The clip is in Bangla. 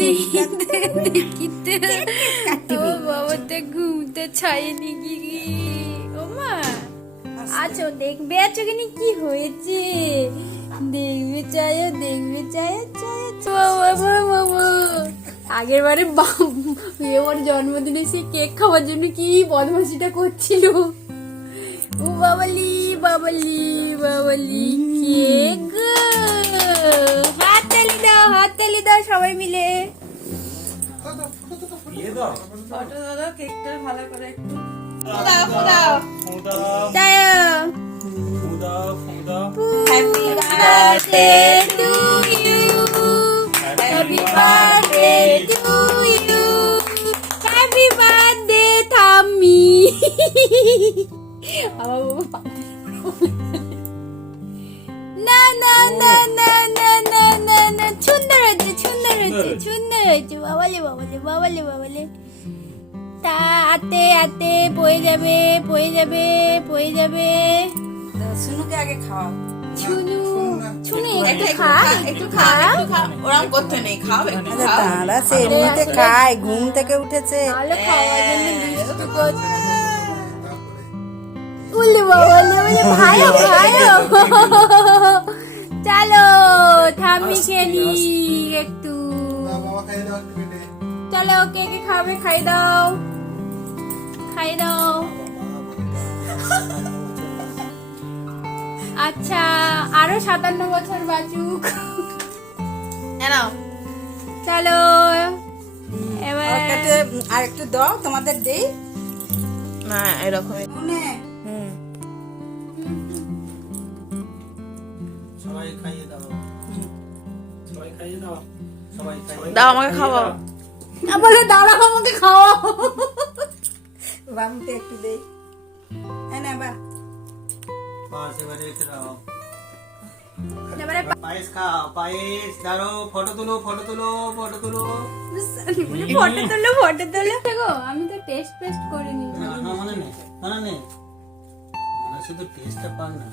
দেখিতে ও বাবা তে ঘুমতে ছাইনি কি কি। ও মা আছো দেখবে আছো কিনা কি হয়েছে? দেখবে চায় দেখবে চায় চায় বাবা বাবা। আগের বারে ওর জন্মদিনে সে কেক খাওয়ার জন্য কি বদমাশিটা করছিল? ও বাবালি বাবালি বাবালি কেক। হাত তালি দাও হাত তালি দাও সবাই মিলে। ফটো দাদা কেকটা ভালো করে একটু। ফুদাও ফুদাও ফুদাও ফুদাও ফুদাও happy birthday to you happy birthday to you happy birthday থামি আমার বাবা না না হয়েছে সুন্দর হয়েছে বাবালে বাবালে বাবালে বাবালে তা আতে আতে পয়ে যাবে পয়ে যাবে পয়ে যাবে শুনুকে আগে খাওয়াও ছুনু ছুনু একটু একটু খা একটু খা একটু খা ওরম করতে নেই খাও একটু খাও তারা সে এমনিতে খায় ঘুম থেকে উঠেছে তাহলে খাওয়ার জন্য দুষ্টু করছে উল্লে বাবা উল্লে ভাইও ভাইও চলো থামি খেলি একটু চলো কে কে খাবে খাই দাও। খাই দাও। আচ্ছা আরও সাতান্ন বছর বাঁচুক। এনাও। চলো এবার আর আর একটু দাও তোমাদের দেই। না এরকম মনে হুম। সবাই খাইয়ে দাও। সবাই খাইয়ে দাও। খাইয়ে দাও আমাকে খাওয়াও। বলে দাঁড়া আমাকে খাওয়াও। বামতে একটু দেই। না বা পায়েস খাও পায়েস। দাঁড়ো ফটো তুলো ফটো তুলো ফটো তুলো। ফটো তুলো ফটো তুলো। দেখো আমি তো টেস্ট পেস্ট করিনি। না মানে নেই। মানে নেই। মানে শুধু টেস্টটা পান না।